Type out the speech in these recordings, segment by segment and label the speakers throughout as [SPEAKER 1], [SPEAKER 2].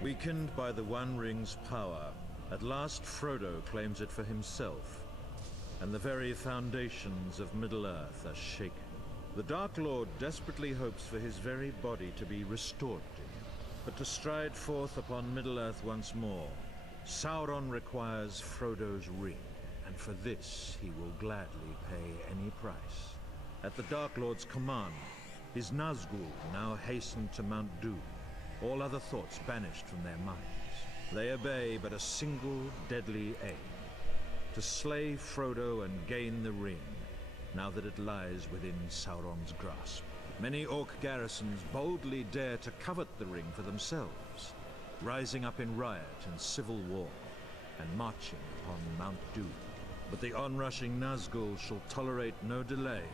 [SPEAKER 1] Weakened by the One Ring's power, at last Frodo claims it for himself, and the very foundations of Middle-earth are shaken. The Dark Lord desperately hopes for his very body to be restored to him, but to stride forth upon Middle-earth once more, Sauron requires Frodo's ring, and for this he will gladly pay any price. At the Dark Lord's command, his Nazgul now hasten to Mount Doom, all other thoughts banished from their minds. They obey but a single deadly aim to slay Frodo and gain the ring, now that it lies within Sauron's grasp. Many orc garrisons boldly dare to covet the ring for themselves, rising up in riot and civil war, and marching upon Mount Doom. But the onrushing Nazgul shall tolerate no delay,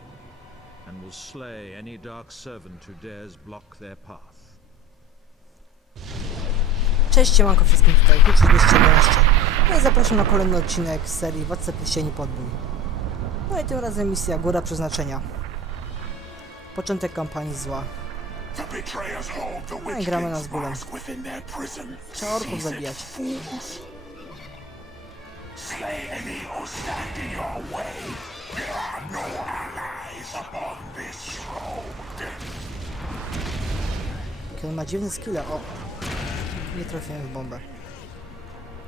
[SPEAKER 1] and will slay any dark servant who dares block their path.
[SPEAKER 2] Cześć, siemanko wszystkim tutaj, Kuczy 211. No i zapraszam na kolejny odcinek z serii Władca Pierścieni Podbój. No i tym razem misja Góra Przeznaczenia. Początek kampanii zła. No i gramy na
[SPEAKER 3] their prison.
[SPEAKER 2] Trzeba orków zabijać.
[SPEAKER 3] Slay any who stand in your way. There are no allies upon this road.
[SPEAKER 2] Kiedy on ma dziwne skille, o! Nie trafiłem w bombę.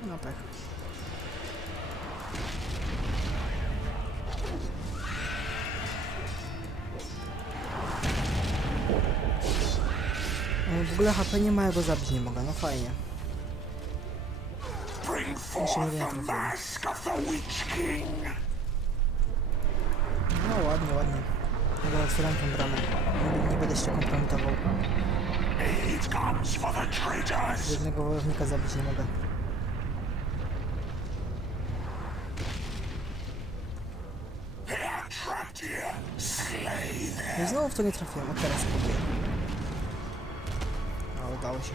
[SPEAKER 2] No tak. No, W ogóle HP nie ma, ja go zabić nie mogę, no fajnie. Jeszcze nie. No ładnie, ładnie. Dobra, otwieram tą bramę. Nie, nie będę się kompromitował.
[SPEAKER 3] Aid comes for the traitors.
[SPEAKER 2] Jednego wojownika zabić nie mogę.
[SPEAKER 3] They are trapped here. Slay them.
[SPEAKER 2] No i znowu w to nie trafiłem, a teraz próbuję. A udało się.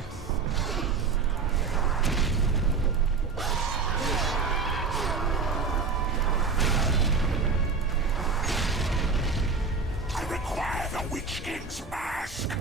[SPEAKER 3] I require the Witch King's mask.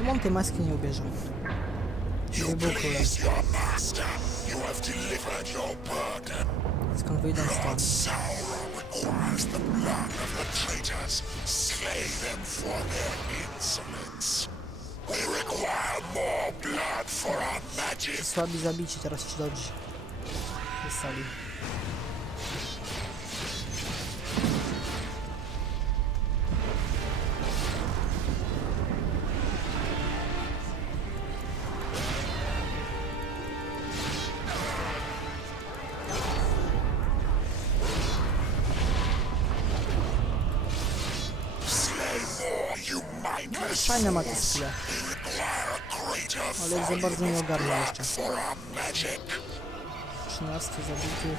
[SPEAKER 3] Tout
[SPEAKER 2] le monde
[SPEAKER 3] t'est masqué
[SPEAKER 2] au
[SPEAKER 3] béjon. J'ai
[SPEAKER 2] beaucoup là. Est-ce qu'on veut dans
[SPEAKER 3] ce temps the blood of the traitors, slay them for their insolence. We require more blood for our magic.
[SPEAKER 2] Słabi zabici teraz ci dodzi.
[SPEAKER 3] Jest
[SPEAKER 2] Fajne ma te skille, ale za bardzo nie
[SPEAKER 3] blood
[SPEAKER 2] jeszcze.
[SPEAKER 3] for our magic.
[SPEAKER 2] 13 zabitych.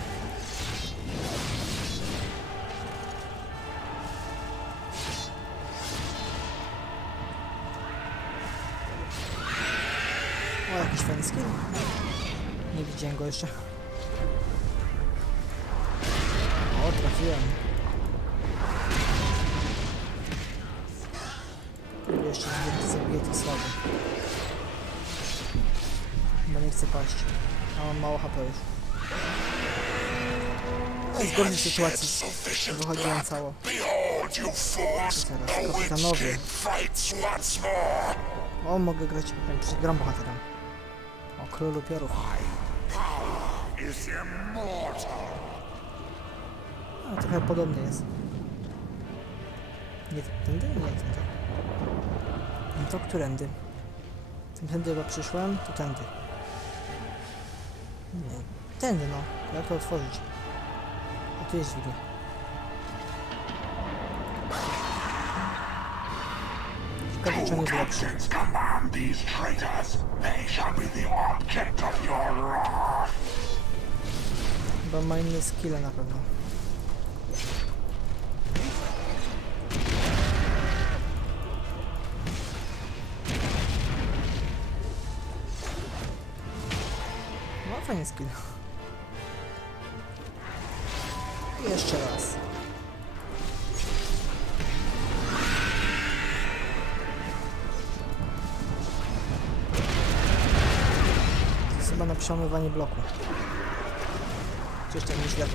[SPEAKER 2] O, jakiś fajny skill. Nie widziałem go jeszcze. O, trafiłem. Ile jeszcze zbyt zabiję to słaby. Chyba nie chcę paść. A mam mało HP już. No, z gorszej sytuacji wychodziłem cało. Teraz kapitanowie. O, mogę grać, przecież gram bohaterem. O, królu piorów. A, trochę podobny jest. Nie tędy? Nie tędy. To którędy? Tędy chyba przyszłem, to tędy. Nie, tędy no. Jak to otworzyć? A tu jest dźwignia. Ciekawe, czy on jest lepszy.
[SPEAKER 3] Captain's command. harm these traitors, they shall be the object of your wrath.
[SPEAKER 2] Chyba ma inne skille na pewno. No skill. I jeszcze raz. Chyba na przełamywanie bloku. Coś tam źle.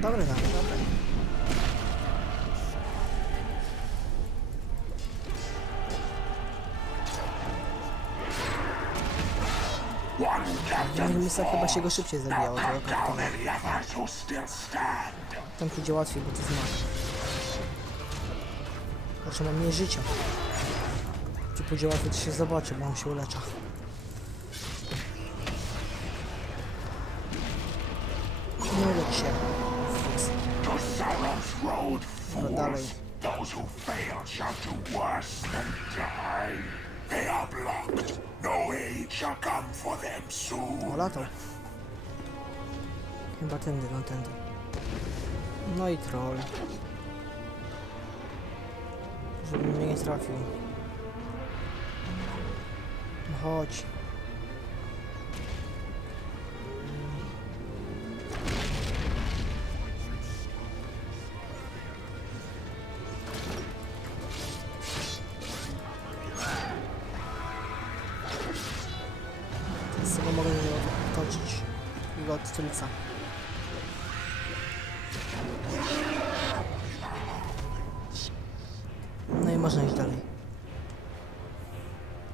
[SPEAKER 2] Dobry nawet, dobry. Misjach chyba się go szybciej zabijało? Tam pójdzie łatwiej, bo to znak. Znaczy ma mniej życia. Czy pójdzie łatwiej, to się zobaczy, bo on się ulecza. Nie ulecz się. Dobra, dalej.
[SPEAKER 3] Those who fail shall do worse than die. Shall come for.
[SPEAKER 2] O, latał. Chyba tędy, no tędy. No i troll. Żeby mnie nie trafił. No chodź. Stolica. No i można iść dalej.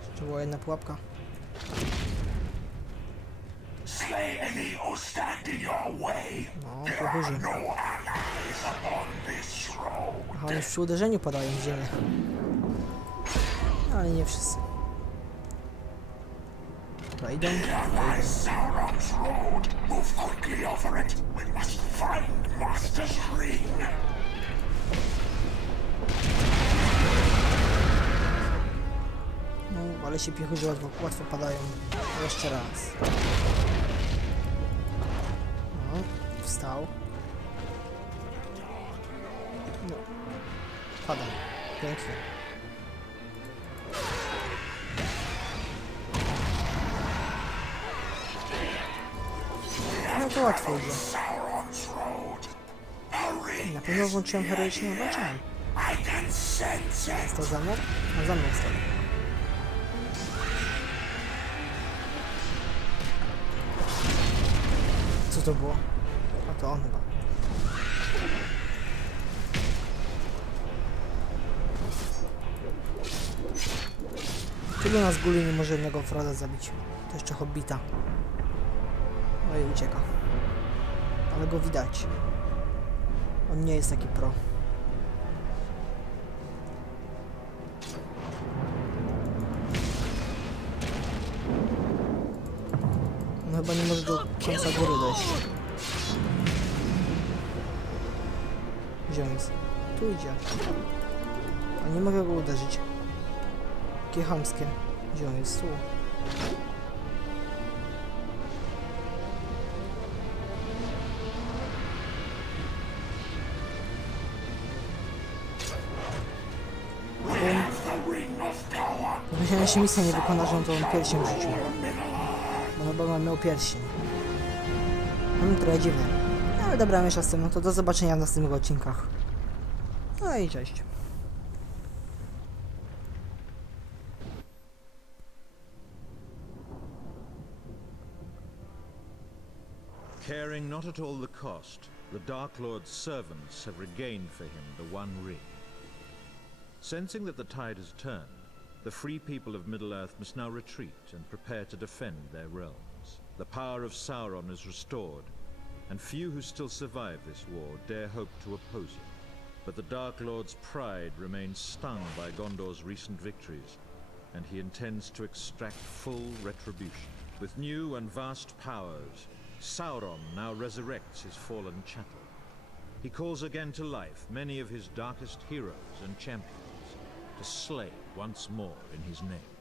[SPEAKER 2] Jeszcze była jedna pułapka. No, to churzy.
[SPEAKER 3] no.
[SPEAKER 2] Aha, oni przy uderzeniu padają w ziemię. Ale nie wszyscy.
[SPEAKER 3] Master's ring.
[SPEAKER 2] No, ale się piechurzy łatwo, łatwo padają. Jeszcze raz. No, wstał. No. Padam. Pięknie. To łatwo idzie. Na pewno włączyłem
[SPEAKER 3] sense it.
[SPEAKER 2] To za mną? A za mną stoi. Co to było? A to on chyba. Tylu nas guli nie może jednego Froda zabić. To jeszcze Hobbita. No i ucieka. Ale go widać. On nie jest taki pro. On chyba nie może do końca góry dojść. Gdzie on jest? Tu idzie. A nie mogę go uderzyć. Jakie chamskie. Gdzie on jest? Tu. Że się misja nie wykona, że on to on pierścień rzucił. Bo na pewno miał pierścień. No trochę dziwne. No, Ale dobra, miesza z tym. No to do zobaczenia w następnych odcinkach. No i cześć.
[SPEAKER 1] Caring not at all the cost, the Dark Lord's servants have regained for him the One Ring. Sensing that the tide has turned, the free people of Middle-earth must now retreat and prepare to defend their realms. The power of Sauron is restored, and few who still survive this war dare hope to oppose it. But the Dark Lord's pride remains stung by Gondor's recent victories, and he intends to extract full retribution. With new and vast powers, Sauron now resurrects his fallen chattel. He calls again to life many of his darkest heroes and champions to slay once more in his name.